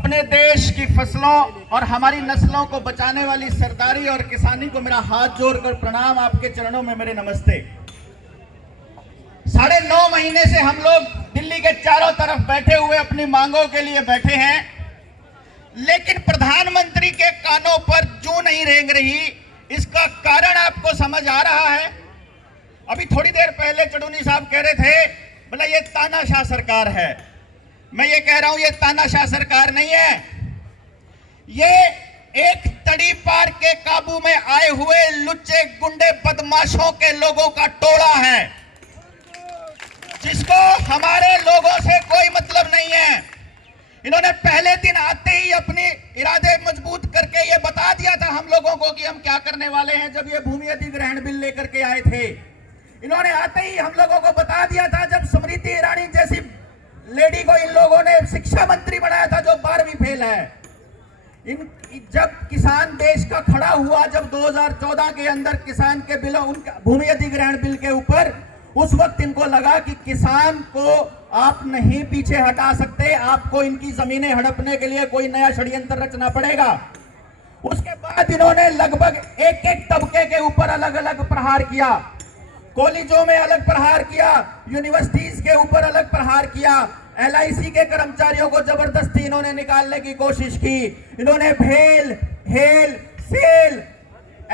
अपने देश की फसलों और हमारी नस्लों को बचाने वाली सरदारी और किसानी को मेरा हाथ जोड़कर प्रणाम, आपके चरणों में मेरे नमस्ते। 9.5 महीने से हम लोग दिल्ली के चारों तरफ बैठे हुए अपनी मांगों के लिए बैठे हैं, लेकिन प्रधानमंत्री के कानों पर जूं नहीं रेंग रही। इसका कारण आपको समझ आ रहा है? अभी थोड़ी देर पहले चुड़ूनी साहब कह रहे थे, बोला ये तानाशाह सरकार है। मैं ये कह रहा हूं, ये तानाशाह सरकार नहीं है, ये एक तड़ी पार के काबू में आए हुए लुच्चे गुंडे बदमाशों के लोगों का टोला है, जिसको हमारे लोगों से कोई मतलब नहीं है। इन्होंने पहले दिन आते ही अपने इरादे मजबूत करके ये बता दिया था हम लोगों को कि हम क्या करने वाले हैं। जब ये भूमि अधिग्रहण बिल लेकर के आए थे, इन्होंने आते ही हम लोगों को बता दिया था। जब स्मृति ईरानी जैसी लेडी को इन लोगों ने शिक्षा मंत्री बनाया था, जो 12वीं फेल है, जब किसान देश का खड़ा हुआ, जब 2014 के अंदर किसान के बिल, उनका भूमि अधिग्रहण बिल के ऊपर, उस वक्त इनको लगा कि किसान को आप नहीं पीछे हटा सकते, आपको इनकी जमीनें हड़पने के लिए कोई नया षड्यंत्र रचना पड़ेगा। उसके बाद इन्होंने लगभग एक एक तबके के ऊपर अलग अलग प्रहार किया। कॉलेजों में अलग प्रहार किया, यूनिवर्सिटीज के ऊपर अलग प्रहार किया, LIC के कर्मचारियों को जबरदस्ती इन्होंने निकालने की कोशिश की। इन्होंने भेल, HAL, SAIL,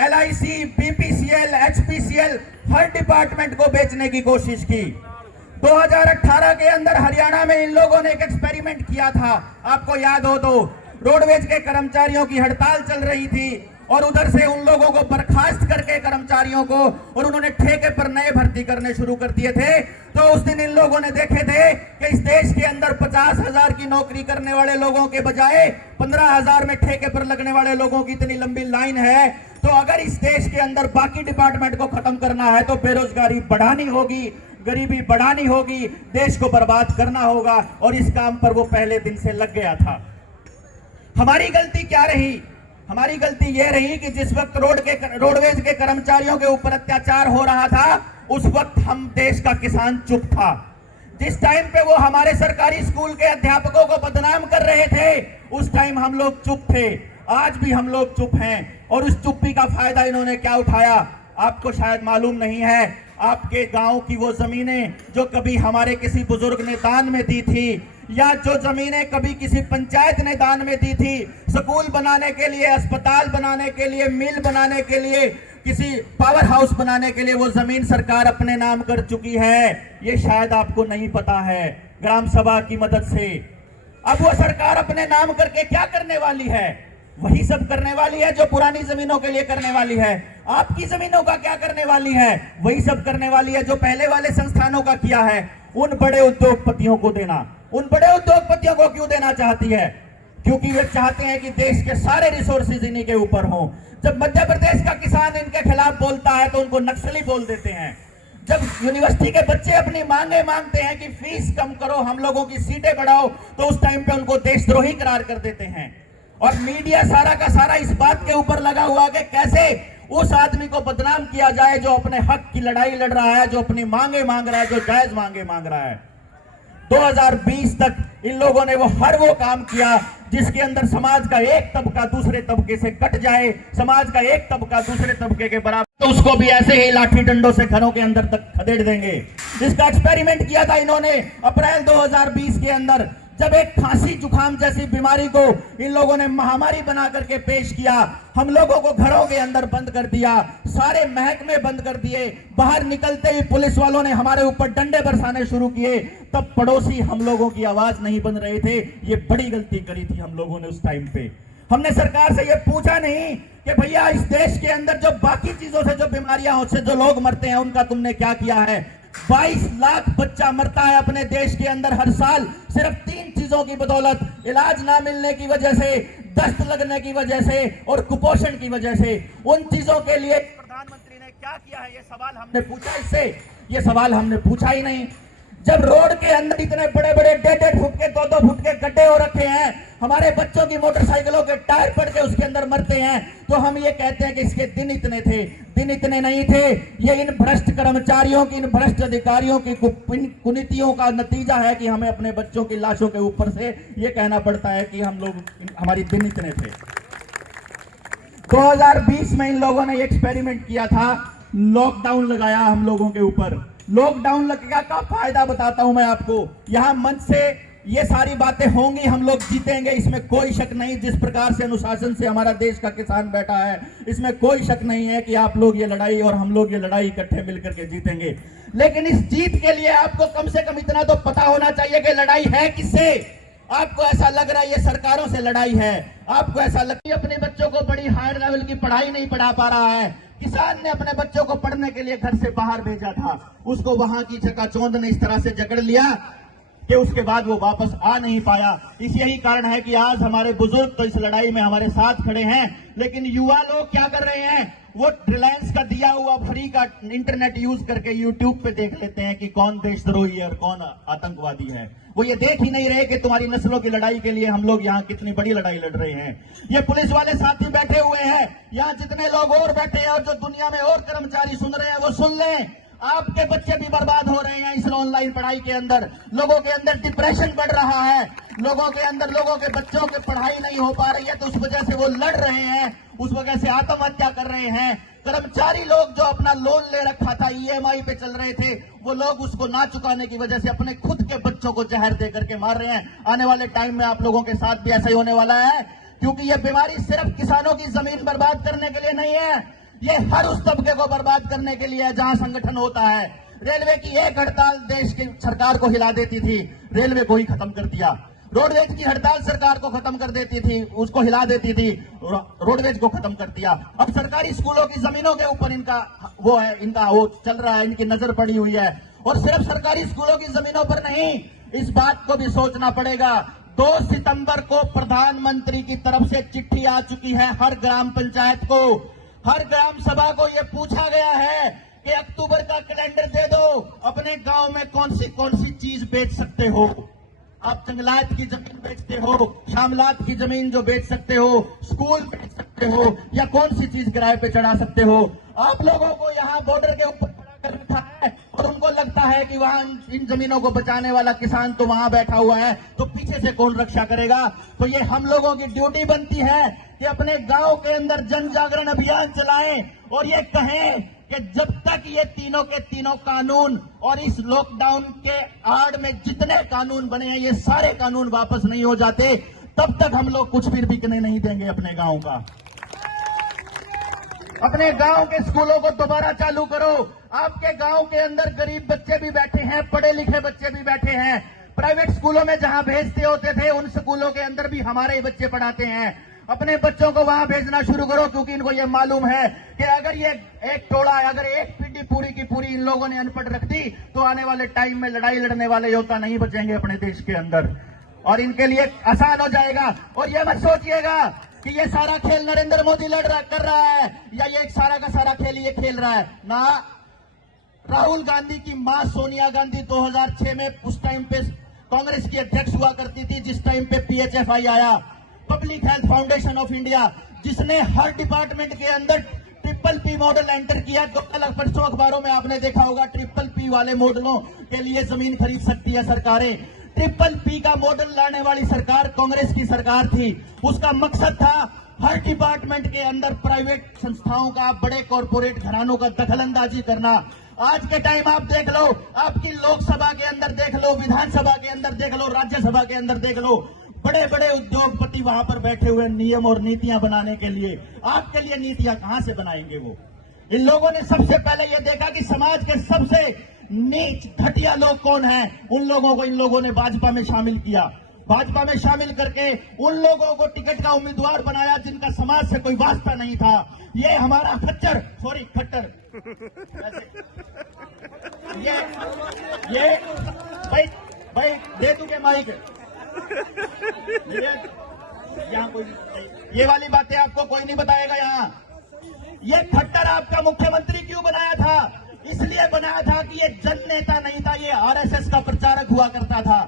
LIC, BPCL, HPCL हर डिपार्टमेंट को बेचने की कोशिश की। 2018 के अंदर हरियाणा में इन लोगों ने एक एक्सपेरिमेंट किया था, आपको याद हो तो। रोडवेज के कर्मचारियों की हड़ताल चल रही थी और उधर से उन लोगों को बर्खास्त करके कर्मचारियों को, और उन्होंने ठेके पर नए भर्ती करने शुरू कर दिए थे। तो उस दिन इन लोगों ने देखे थे कि इस देश के अंदर 50,000 की नौकरी करने वाले लोगों के बजाय 15,000 में ठेके पर लगने वाले लोगों की इतनी लंबी लाइन है। तो अगर इस देश के अंदर बाकी डिपार्टमेंट को खत्म करना है तो बेरोजगारी बढ़ानी होगी, गरीबी बढ़ानी होगी, देश को बर्बाद करना होगा, और इस काम पर वो पहले दिन से लग गया था। हमारी गलती क्या रही? हमारी गलती यह रही कि जिस वक्त रोडवेज के कर्मचारियों के ऊपर अत्याचार हो रहा था, उस वक्त हम देश का किसान चुप था। जिस टाइम पे वो हमारे सरकारी स्कूल के अध्यापकों को बदनाम कर रहे थे, उस टाइम हम लोग चुप थे। आज भी हम लोग चुप हैं, और उस चुप्पी का फायदा इन्होंने क्या उठाया आपको शायद मालूम नहीं है। आपके गांव की वो जमीनें जो कभी हमारे किसी बुजुर्ग ने दान में दी थी, या जो जमीनें कभी किसी पंचायत ने दान में दी थी, स्कूल बनाने के लिए, अस्पताल बनाने के लिए, मिल बनाने के लिए, किसी पावर हाउस बनाने के लिए, वो जमीन सरकार अपने नाम कर चुकी है। ये शायद आपको नहीं पता है। ग्राम सभा की मदद से अब वो सरकार अपने नाम करके क्या करने वाली है? वही सब करने वाली है जो पुरानी जमीनों के लिए करने वाली है। आपकी जमीनों का क्या करने वाली है? वही सब करने वाली है जो पहले वाले संस्थानों का किया है। उन बड़े उद्योगपतियों को देना, उन बड़े उद्योगपतियों को क्यों देना चाहती है? क्योंकि वे चाहते हैं कि देश के सारे रिसोर्सेज इन्हीं के ऊपर हों। जब मध्य प्रदेश का किसान इनके खिलाफ बोलता है तो उनको नक्सली बोल देते हैं। जब यूनिवर्सिटी के बच्चे अपनी मांगे मांगते हैं कि फीस कम करो, हम लोगों की सीटें बढ़ाओ, तो उस टाइम पे उनको देशद्रोही करार कर देते हैं। और मीडिया सारा का सारा इस बात के ऊपर लगा हुआ कि कैसे उस आदमी को बदनाम किया जाए जो अपने हक की लड़ाई लड़ रहा है, जो अपनी मांगे मांग रहा है, जो जायज मांगे मांग रहा है। 2020 तक इन लोगों ने हर वो काम किया जिसके अंदर समाज का एक तबका दूसरे तबके से कट जाए, समाज का एक तबका दूसरे तबके के बराबर, तो उसको भी ऐसे ही लाठी डंडों से घरों के अंदर तक खदेड़ देंगे। इसका एक्सपेरिमेंट किया था इन्होंने अप्रैल 2020 के अंदर, जब एक खांसी जुकाम जैसी बीमारी को इन लोगों ने महामारी बना करके पेश किया। हम लोगों को घरों के अंदर बंद कर दिया, सारे महकमे बंद कर दिए। बाहर निकलते ही पुलिस वालों ने हमारे ऊपर डंडे बरसाने शुरू किए। तब पड़ोसी हम लोगों की आवाज नहीं बन रहे थे। ये बड़ी गलती करी थी हम लोगों ने उस टाइम पे। हमने सरकार से ये पूछा नहीं कि भैया इस देश के अंदर जो बाकी चीजों से जो बीमारियां से जो लोग मरते हैं उनका तुमने क्या किया है? 22 लाख बच्चा मरता है अपने देश के अंदर हर साल, सिर्फ 3 चीजों की बदौलत, इलाज ना मिलने की वजह से, दस्त लगने की वजह से और कुपोषण की वजह से। उन चीजों के लिए प्रधानमंत्री ने क्या किया है? ये सवाल हमने पूछा इससे? ये सवाल हमने पूछा ही नहीं। जब रोड के अंदर इतने बड़े बड़े 1.5 फुट के 2-2 फुट के गड्ढे हो रखे हैं, हमारे बच्चों की मोटरसाइकिलों के टायर पड़ के उसके अंदर मरते हैं, तो हम ये कहते हैं कि इसके दिन इतने थे। दिन इतने नहीं थे, ये इन भ्रष्ट कर्मचारियों की, इन भ्रष्ट अधिकारियों की कुनीतियों का नतीजा है कि हमें अपने बच्चों की लाशों के ऊपर से ये कहना पड़ता है कि हमारी दिन इतने थे। 2020 में इन लोगों ने एक्सपेरिमेंट किया था, लॉकडाउन लगाया हम लोगों के ऊपर। लॉकडाउन लगेगा का फायदा बताता हूं मैं आपको। यहां मंच से ये सारी बातें होंगी, हम लोग जीतेंगे, इसमें कोई शक नहीं। जिस प्रकार से अनुशासन से हमारा देश का किसान बैठा है, इसमें कोई शक नहीं है कि आप लोग ये लड़ाई और हम लोग ये लड़ाई इकट्ठे मिलकर के जीतेंगे। लेकिन इस जीत के लिए आपको कम से कम इतना तो पता होना चाहिए कि लड़ाई है किससे। आपको ऐसा लग रहा है ये सरकारों से लड़ाई है, आपको ऐसा लग रहा है अपने बच्चों को बड़ी हाई लेवल की पढ़ाई नहीं पढ़ा पा रहा है। किसान ने अपने बच्चों को पढ़ने के लिए घर से बाहर भेजा था, उसको वहां की चकाचौंध ने इस तरह से जकड़ लिया कि उसके बाद वो वापस आ नहीं पाया। यही कारण है कि आज हमारे बुजुर्ग तो इस लड़ाई में हमारे साथ खड़े हैं, लेकिन युवा लोग क्या कर रहे हैं, वो रिलायंस का दिया हुआ फ्री का इंटरनेट यूज करके यूट्यूब पे देख लेते हैं कि कौन देशद्रोही है और कौन आतंकवादी है। वो ये देख ही नहीं रहे कि तुम्हारी नस्लों की लड़ाई के लिए हम लोग यहाँ कितनी बड़ी लड़ाई लड़ रहे हैं। ये पुलिस वाले साथी बैठे हुए हैं, यहाँ जितने लोग और बैठे हैं और जो दुनिया में और कर्मचारी सुन रहे हैं वो सुन लें, आपके बच्चे भी बर्बाद हो रहे हैं इस ऑनलाइन पढ़ाई के अंदर। लोगों के अंदर डिप्रेशन बढ़ रहा है, लोगों के अंदर, लोगों के बच्चों की पढ़ाई नहीं हो पा रही है, तो उस वजह से वो लड़ रहे हैं, उस वजह से आत्महत्या कर रहे हैं। कर्मचारी लोग जो अपना लोन ले रखा था, ईएमआई पे चल रहे थे, वो लोग उसको ना चुकाने की वजह से अपने खुद के बच्चों को जहर दे करके मार रहे हैं। आने वाले टाइम में आप लोगों के साथ भी ऐसा ही होने वाला है, क्योंकि ये बीमारी सिर्फ किसानों की जमीन बर्बाद करने के लिए नहीं है, ये हर उस तबके को बर्बाद करने के लिए है जहां संगठन होता है। रेलवे की एक हड़ताल देश की सरकार को हिला देती थी, रेलवे को ही खत्म कर दिया। रोडवेज की हड़ताल सरकार को खत्म कर देती थी, उसको हिला देती थी, रोडवेज को खत्म कर दिया। अब सरकारी स्कूलों की जमीनों के ऊपर इनका वो चल रहा है, इनकी नजर पड़ी हुई है। और सिर्फ सरकारी स्कूलों की जमीनों पर नहीं, इस बात को भी सोचना पड़ेगा। 2 सितंबर को प्रधानमंत्री की तरफ से चिट्ठी आ चुकी है हर ग्राम पंचायत को, हर ग्राम सभा को यह पूछा गया है कि अक्टूबर का कैलेंडर दे दो, अपने गांव में कौन सी चीज बेच सकते हो। आप जंगलात की जमीन बेचते हो, शामलात की जमीन जो बेच सकते हो, स्कूल बेच सकते हो, या कौन सी चीज किराए पे चढ़ा सकते हो। आप लोगों को यहाँ बॉर्डर के ऊपर खड़ा कर रखा है और उनको लगता है कि वहां इन जमीनों को बचाने वाला किसान तो वहां बैठा हुआ है, तो पीछे से कौन रक्षा करेगा। तो ये हम लोगों की ड्यूटी बनती है कि अपने गांव के अंदर जन जागरण अभियान चलाएं और ये कहें कि जब तक ये तीनों के तीनों कानून और इस लॉकडाउन के आड़ में जितने कानून बने हैं, ये सारे कानून वापस नहीं हो जाते, तब तक हम लोग कुछ भी बिकने नहीं देंगे अपने गांव का। अपने गांव के स्कूलों को दोबारा चालू करो। आपके गांव के अंदर गरीब बच्चे भी बैठे हैं, पढ़े लिखे बच्चे भी बैठे हैं। प्राइवेट स्कूलों में जहां भेजते होते थे, उन स्कूलों के अंदर भी हमारे बच्चे पढ़ाते हैं। अपने बच्चों को वहां भेजना शुरू करो, क्योंकि इनको ये मालूम है कि अगर ये एक टोला, अगर एक पीढ़ी पूरी की पूरी इन लोगों ने अनपढ़ रख दी, तो आने वाले टाइम में लड़ाई लड़ने वाले योद्धा नहीं बचेंगे अपने देश के अंदर, और इनके लिए आसान हो जाएगा। और ये मत सोचिएगा कि ये सारा खेल नरेंद्र मोदी कर रहा है, या ये सारा का सारा खेल ये खेल रहा है ना। राहुल गांधी की मां सोनिया गांधी 2006 में उस टाइम पे कांग्रेस की अध्यक्ष हुआ करती थी, जिस टाइम पे PHFI आया, public health foundation of India, जिसने हर डिपार्टमेंट के अंदर PPP मॉडल एंटर किया। तो अलग परसों अखबारों में आपने देखा होगा, PPP वाले मॉडलों के लिए जमीन खरीद सकती है सरकारें। PPP का मॉडल लाने वाली सरकार कांग्रेस की सरकार थी। उसका मकसद था हर डिपार्टमेंट के अंदर प्राइवेट संस्थाओं का, बड़े कॉरपोरेट घरानों का दखलंदाजी करना। आज के टाइम आप देख लो, आपकी लोकसभा के अंदर देख लो, विधानसभा के अंदर देख लो, राज्यसभा के अंदर देख लो, बड़े बड़े उद्योगपति वहां पर बैठे हुए नियम और नीतियां बनाने के लिए। आपके लिए नीतियां कहां से बनाएंगे वो? इन लोगों ने सबसे पहले ये देखा कि समाज के सबसे नीच घटिया लोग कौन हैं, उन लोगों को इन लोगों ने भाजपा में शामिल किया। भाजपा में शामिल करके उन लोगों को टिकट का उम्मीदवार बनाया जिनका समाज से कोई वास्ता नहीं था। ये हमारा खट्टर ये भाई दे दूंगे माइक। यहाँ कोई ये वाली बातें आपको कोई नहीं बताएगा। यहाँ ये खट्टर आपका मुख्यमंत्री क्यों बनाया था? इसलिए बनाया था कि ये जन नेता नहीं था, ये आरएसएस का प्रचारक हुआ करता था।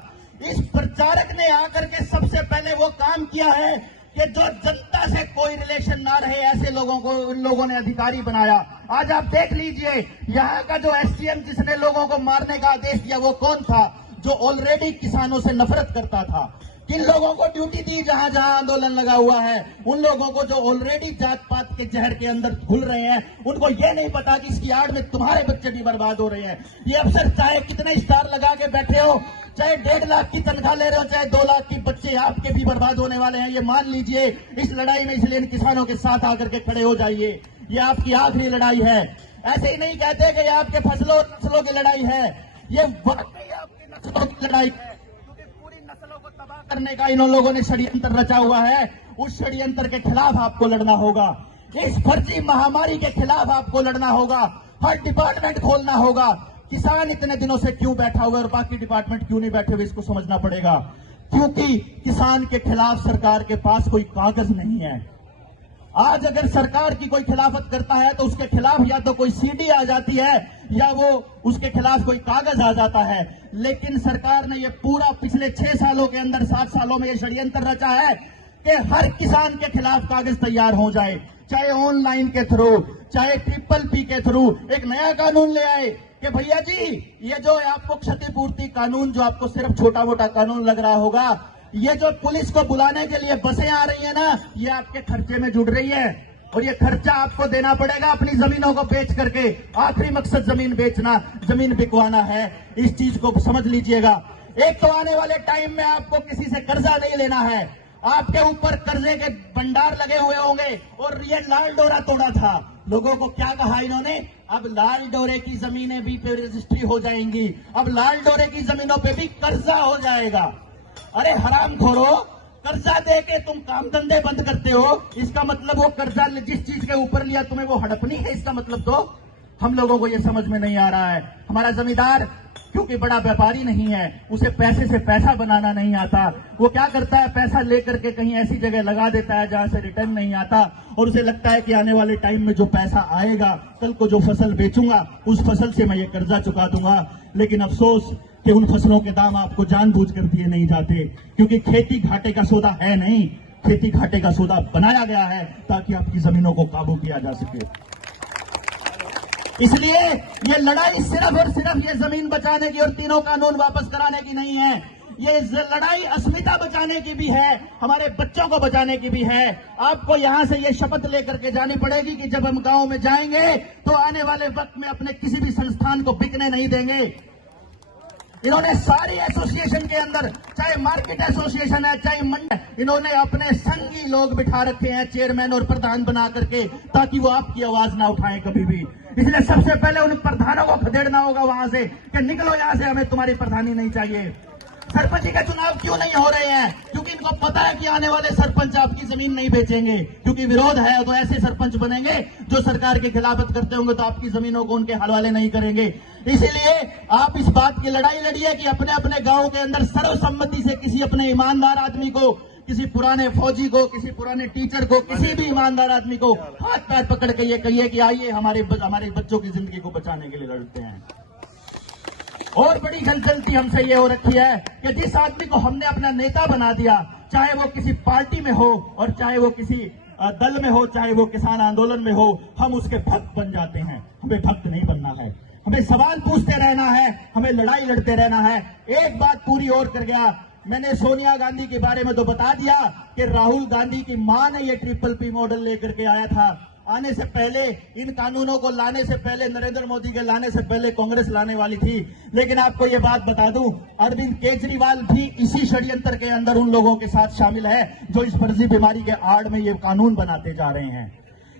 इस प्रचारक ने आकर के सबसे पहले वो काम किया है कि जो जनता से कोई रिलेशन ना रहे ऐसे लोगों को इन लोगों ने अधिकारी बनाया। आज आप देख लीजिए यहाँ का जो एसडीएम जिसने लोगों को मारने का आदेश दिया वो कौन था? जो ऑलरेडी किसानों से नफरत करता था। किन लोगों को ड्यूटी दी? जहां जहां आंदोलन लगा हुआ है उन लोगों को जो ऑलरेडी जात पात के जहर के अंदर घुल रहे हैं, उनको ये नहीं पता कि इसकी आड़ में तुम्हारे बच्चे भी बर्बाद हो रहे हैं। ये अफसर चाहे कितने स्टार लगा के बैठे हो, चाहे 1.5 लाख की तनख्वाह ले रहे हो, चाहे 2 लाख की, बच्चे आपके भी बर्बाद होने वाले हैं, ये मान लीजिए इस लड़ाई में। इसलिए इन किसानों के साथ आकर के खड़े हो जाइए। ये आपकी आखिरी लड़ाई है। ऐसे ही नहीं कहते कि ये आपके नस्लों की लड़ाई है, ये वाकई आपकी नस्लों की लड़ाई है, क्योंकि पूरी नस्लों को तबाह करने का इन लोगों ने षड्यंत्र रचा हुआ है। उस षड्यंत्र के खिलाफ आपको लड़ना होगा। इस फर्जी महामारी के खिलाफ आपको लड़ना होगा। हर डिपार्टमेंट खोलना होगा। किसान इतने दिनों से क्यों बैठा हुआ है और बाकी डिपार्टमेंट क्यों नहीं बैठे हुए, इसको समझना पड़ेगा। क्योंकि किसान के खिलाफ सरकार के पास कोई कागज नहीं है। आज अगर सरकार की कोई खिलाफत करता है तो उसके खिलाफ या तो कोई सीडी आ जाती है या वो उसके खिलाफ कोई कागज आ जाता है। लेकिन सरकार ने ये पूरा पिछले 6 सालों के अंदर 7 सालों में ये षड्यंत्र रचा है कि हर किसान के खिलाफ कागज तैयार हो जाए, चाहे ऑनलाइन के थ्रू, चाहे PPP के थ्रू। एक नया कानून ले आए कि भैया जी ये जो आपको क्षतिपूर्ति कानून, जो आपको सिर्फ छोटा मोटा कानून लग रहा होगा, ये जो पुलिस को बुलाने के लिए बसें आ रही है ना, ये आपके खर्चे में जुड़ रही है और ये खर्चा आपको देना पड़ेगा अपनी जमीनों को बेच करके। आखिरी मकसद जमीन बेचना, जमीन बिकवाना है। इस चीज को समझ लीजिएगा। एक तो आने वाले टाइम में आपको किसी से कर्जा नहीं लेना है। आपके ऊपर कर्जे के भंडार लगे हुए होंगे। और ये लाल डोरा तोड़ा था। लोगों को क्या कहा इन्होंने? अब लाल डोरे की जमीनें भी पे रजिस्ट्री हो जाएंगी, अब लाल डोरे की जमीनों पे भी कर्जा हो जाएगा। अरे हरामखोरो, कर्जा दे के तुम काम धंधे बंद करते हो, इसका मतलब वो कर्जा जिस चीज के ऊपर लिया तुम्हें वो हड़पनी है, इसका मतलब तो हम लोगों को ये समझ में नहीं आ रहा है। हमारा जमींदार क्योंकि बड़ा व्यापारी नहीं है, उसे पैसे से पैसा बनाना नहीं आता। वो क्या करता है, पैसा लेकर के कहीं ऐसी जगह लगा देता है जहां से रिटर्न नहीं आता और उसे लगता है कि आने वाले टाइम में जो पैसा आएगा, कल को जो फसल बेचूंगा उस फसल से मैं ये कर्जा चुका दूंगा। लेकिन अफसोस कि उन फसलों के दाम आपको जानबूझकर दिए नहीं जाते, क्योंकि खेती घाटे का सौदा है नहीं। खेती घाटे का सौदा बनाया गया है ताकि आपकी जमीनों को काबू किया जा सके। इसलिए ये लड़ाई सिर्फ और सिर्फ ये जमीन बचाने की और तीनों कानून वापस कराने की नहीं है। ये लड़ाई अस्मिता बचाने की भी है, हमारे बच्चों को बचाने की भी है। आपको यहां से ये शपथ लेकर के जानी पड़ेगी कि जब हम गांव में जाएंगे तो आने वाले वक्त में अपने किसी भी संस्थान को बिकने नहीं देंगे। इन्होंने सारी एसोसिएशन के अंदर, चाहे मार्केट एसोसिएशन है, चाहे मंडी, इन्होंने अपने संगी लोग बिठा रखे हैं चेयरमैन और प्रधान बना करके, ताकि वो आपकी आवाज ना उठाएं कभी भी। इसलिए सबसे पहले उन प्रधानों को खदेड़ना होगा वहां से कि निकलो यहां से, हमें तुम्हारी प्रधानी नहीं चाहिए। सरपंच के चुनाव क्यों नहीं हो रहे हैं? क्योंकि इनको पता है कि आने वाले सरपंच आपकी जमीन नहीं बेचेंगे, क्योंकि विरोध है। तो ऐसे सरपंच बनेंगे जो सरकार की खिलाफत करते होंगे तो आपकी जमीनों को उनके हवाले नहीं करेंगे। इसीलिए आप इस बात की लड़ाई लड़िए कि अपने अपने गांव के अंदर सर्वसम्मति से किसी अपने ईमानदार आदमी को, किसी पुराने फौजी को, किसी पुराने टीचर को, किसी भी ईमानदार आदमी को हाथ पैर पकड़ के ये कहिए कि आइए हमारे बच्चों की जिंदगी को बचाने के लिए लड़ते हैं। और बड़ी गलती हमसे ये हो रखी है कि जिस आदमी को हमने अपना नेता बना दिया, चाहे वो किसी पार्टी में हो और चाहे वो किसी दल में हो, चाहे वो किसान आंदोलन में हो, हम उसके भक्त बन जाते हैं। हमें भक्त नहीं बनना है, हमें सवाल पूछते रहना है, हमें लड़ाई लड़ते रहना है। एक बात पूरी और कर गया, मैंने सोनिया गांधी के बारे में तो बता दिया कि राहुल गांधी की मां ने ये PPP मॉडल लेकर के आया था। आने से पहले, इन कानूनों को लाने से पहले, नरेंद्र मोदी के लाने से पहले कांग्रेस लाने वाली थी। लेकिन आपको ये बात बता दूं, अरविंद केजरीवाल भी इसी षड्यंत्र के अंदर उन लोगों के साथ शामिल है जो इस फर्जी बीमारी के आड़ में ये कानून बनाते जा रहे हैं।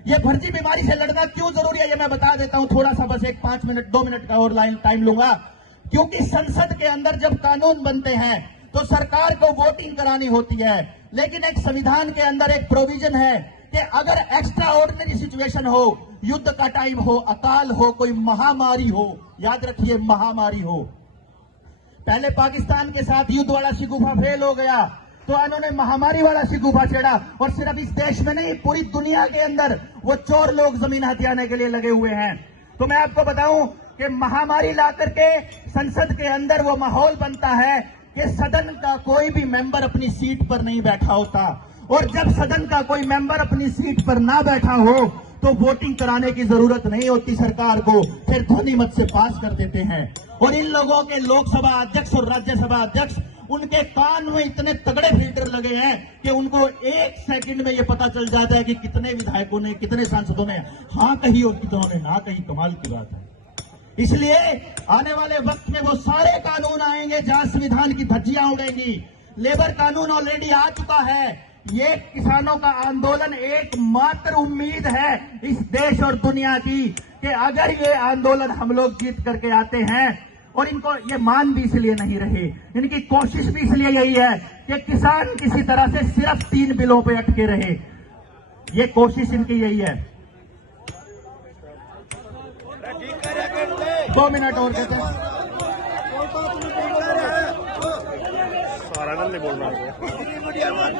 ये फर्जी बीमारी से लड़ना क्यों जरूरी है, ये मैं बता देता हूं। थोड़ा सा बस 1 मिनट 2 मिनट का और टाइम लूंगा। क्योंकि संसद के अंदर जब कानून बनते हैं तो सरकार को वोटिंग करानी होती है, लेकिन एक संविधान के अंदर एक प्रोविजन है कि अगर एक्स्ट्रा ऑर्डिनरी सिचुएशन हो, युद्ध का टाइम हो, अकाल हो, कोई महामारी हो, याद रखिए महामारी हो। पहले पाकिस्तान के साथ युद्ध वाला शिकूफा फेल हो गया तो इन्होंने महामारी वाला शिकूफा छेड़ा। और सिर्फ इस देश में नहीं, पूरी दुनिया के अंदर वो चोर लोग जमीन हथियाने के लिए लगे हुए हैं। तो मैं आपको बताऊं कि महामारी ला करके संसद के अंदर वो माहौल बनता है कि सदन का कोई भी मेंबर अपनी सीट पर नहीं बैठा होता, और जब सदन का कोई मेंबर अपनी सीट पर ना बैठा हो तो वोटिंग कराने की जरूरत नहीं होती सरकार को, फिर ध्वनि मत से पास कर देते हैं। और इन लोगों के लोकसभा अध्यक्ष और राज्यसभा अध्यक्ष, उनके कान में इतने तगड़े फिल्टर लगे हैं कि उनको 1 सेकंड में ये पता चल जाता है कि कितने विधायकों ने, कितने सांसदों ने हाँ कही और कितनों ने ना कही। कमाल की बात है। इसलिए आने वाले वक्त में वो सारे कानून आएंगे जहां संविधान की धज्जियां उड़ेंगी। लेबर कानून ऑलरेडी आ चुका है। ये किसानों का आंदोलन एकमात्र उम्मीद है इस देश और दुनिया की कि अगर ये आंदोलन हम लोग जीत करके आते हैं, और इनको ये मान भी इसलिए नहीं रहे, इनकी कोशिश भी इसलिए यही है कि किसान किसी तरह से सिर्फ 3 बिलों पे अटके रहे। ये कोशिश इनकी यही है। 2 मिनट और कहते हैं।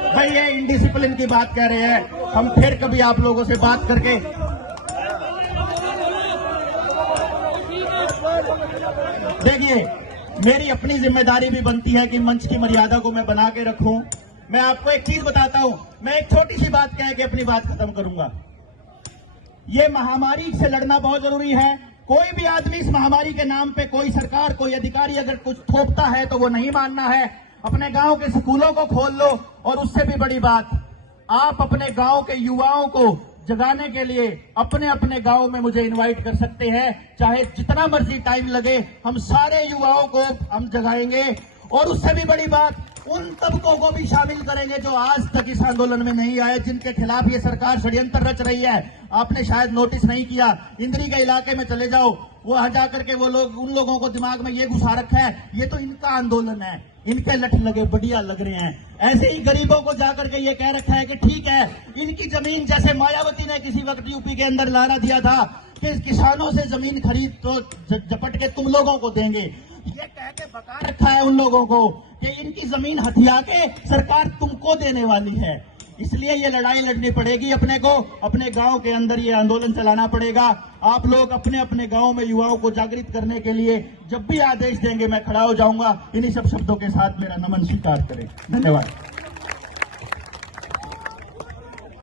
भाई ये इंडिसिप्लिन की बात कह रहे हैं, हम फिर कभी आप लोगों से बात करके। देखिए, मेरी अपनी जिम्मेदारी भी बनती है कि मंच की मर्यादा को मैं बना के रखूं। मैं आपको एक चीज बताता हूं, मैं एक छोटी सी बात कह के अपनी बात खत्म करूंगा। ये महामारी से लड़ना बहुत जरूरी है। कोई भी आदमी इस महामारी के नाम पे, कोई सरकार, कोई अधिकारी अगर कुछ थोपता है तो वो नहीं मानना है। अपने गांव के स्कूलों को खोल लो, और उससे भी बड़ी बात, आप अपने गांव के युवाओं को जगाने के लिए अपने अपने गांव में मुझे इनवाइट कर सकते हैं। चाहे जितना मर्जी टाइम लगे, हम सारे युवाओं को हम जगाएंगे। और उससे भी बड़ी बात, उन तबकों को भी शामिल करेंगे जो आज तक इस आंदोलन में नहीं आए, जिनके खिलाफ ये सरकार षड्यंत्र रच रही है। आपने शायद नोटिस नहीं किया, इंद्री के इलाके में चले जाओ, वहां जाकर के वो लोग, उन लोगों को दिमाग में ये घुसा रखा है ये तो इनका आंदोलन है, इनके लठ लगे बढ़िया लग रहे हैं। ऐसे ही गरीबों को जाकर के ये कह रखा है कि ठीक है, इनकी जमीन, जैसे मायावती ने किसी वक्त यूपी के अंदर नारा दिया था कि किसानों से जमीन खरीद तो झपट के तुम लोगों को देंगे, ये कह के बका रखा है उन लोगों को कि इनकी जमीन हथिया के सरकार तुमको देने वाली है। इसलिए ये लड़ाई लड़नी पड़ेगी अपने को, अपने गांव के अंदर ये आंदोलन चलाना पड़ेगा। आप लोग अपने अपने गांव में युवाओं को जागृत करने के लिए जब भी आदेश देंगे मैं खड़ा हो जाऊंगा। इन्हीं सब शब्दों के साथ मेरा नमन स्वीकार करें। धन्यवाद।